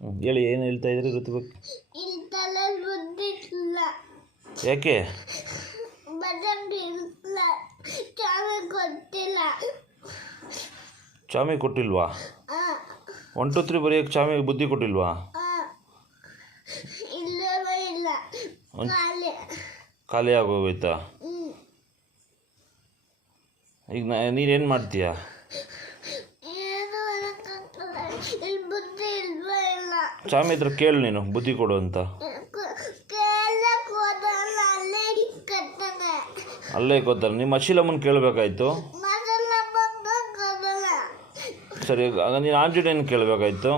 ಹೇಳಿ, ಏನು ಹೇಳ್ತಾ ಇದ್ರಿ ಋತುಬೇಕು? ಯಾಕೆ ಚಾಮಿ ಕೊಟ್ಟಿಲ್ವಾ? 1 2 3 ಬರೆಯೋಕ್ಕೆ ಚಾಮಿಗೆ ಬುದ್ಧಿ ಕೊಟ್ಟಿಲ್ವಾ? ಖಾಲಿ ಆಗೋಗೋಯ್ತಾ? ಈಗ ನೀನೇನು ಮಾಡ್ತೀಯಾ? ಚಾಮಿ ಹತ್ರ ಕೇಳು, ನೀನು ಬುದ್ಧಿ ಕೊಡು ಅಂತ. ಅಲ್ಲೇ ಗೊತ್ತಲ್ಲ, ನಿಮ್ಮ ಅಶೀಲಮ್ಮನ ಕೇಳಬೇಕಾಯ್ತು. ಸರಿ, ಆಗ ನೀನು ಆಂಜನೇಯನ ಕೇಳಬೇಕಾಯ್ತು.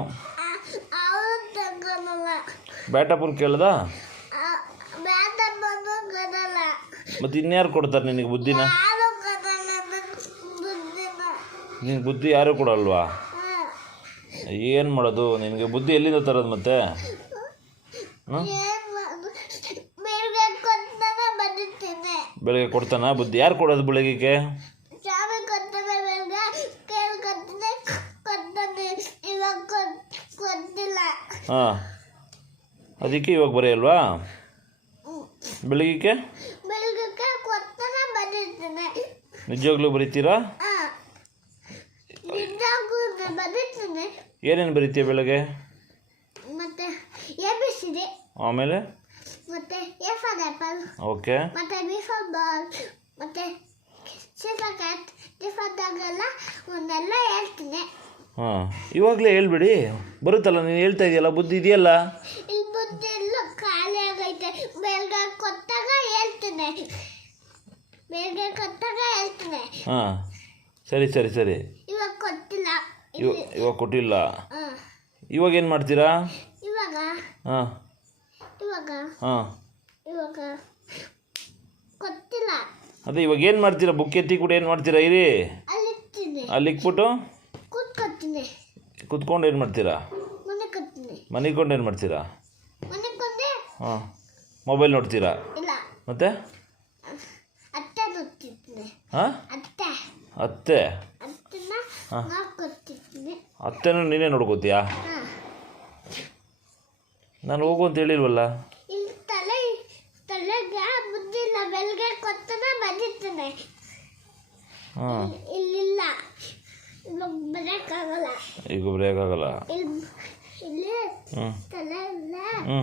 ಬ್ಯಾಟಪ್ಪನ ಕೇಳ್ದ? ಮತ್ತು ಇನ್ಯಾರು ಕೊಡ್ತಾರೆ ನಿನಗೆ ಬುದ್ಧಿನ? ನಿನಗೆ ಬುದ್ಧಿ ಯಾರು ಕೊಡಲ್ವಾ? ಏನು ಮಾಡೋದು? ನಿನಗೆ ಬುದ್ಧಿ ಎಲ್ಲಿಂದ ತರೋದು ಮತ್ತೆ? ಬೆಳಗ್ಗೆ ಕೊಡ್ತಾನ ಬುದ್ಧಿ? ಯಾರು ಕೊಡೋದು ಬೆಳಗ್ಗೆ? ಹಾಂ, ಅದಕ್ಕೆ ಇವಾಗ ಬರೆಯಲ್ವಾ? ಬೆಳಗ್ಗೆ ನಿಜವಾಗ್ಲೂ ಬರೀತೀರಾ? ಏನೇನು ಬರೀತೀಯ ಬೆಳಗ್ಗೆ? ಆಮೇಲೆ ಓಕೆ, ಹಾಂ, ಇವಾಗಲೇ ಹೇಳ್ಬಿಡಿ. ಬರುತ್ತಲ್ಲ, ನೀನು ಹೇಳ್ತಾ ಇದೆಯಲ್ಲ, ಬುದ್ಧಿ ಇದೆಯಲ್ಲ. ಹಾಂ, ಸರಿ ಸರಿ ಸರಿ. ಇವಾಗ ಕೊಟ್ಟಿಲ್ಲ. ಇವಾಗ ಏನು ಮಾಡ್ತೀರಾ? ಹಾಂ ಹಾಂ, ಅದೇ ಇವಾಗ ಏನು ಮಾಡ್ತೀರಾ? ಬುಕ್ ಎತ್ತಿ ಕೂಡ ಏನು ಮಾಡ್ತೀರಾ? ಇರಿ, ಅಲ್ಲಿ ಇಕ್ಬಿಟ್ಟು ಕುತ್ಕೊಂಡು ಏನು ಮಾಡ್ತೀರಾ? ಮನೆಕೊಂಡು ಏನು ಮಾಡ್ತೀರಾ? ಹಾಂ, ಮೊಬೈಲ್ ನೋಡ್ತೀರಾ? ಮತ್ತೆ ಹಾಂ, ಅತ್ತೆ? ಹಾಂ, ಅತ್ತೆನೂ ನೀನೇ ನೋಡ್ಕೋತೀಯಾ? ನಾನು ಹೋಗು ಅಂತ ಹೇಳಿಲ್ವಲ್ಲ. ಹಾಂ, ಈಗ ಬರೆಯೋಕ್ಕಾಗಲ್ಲ. ಹ್ಞೂ ಹ್ಞೂ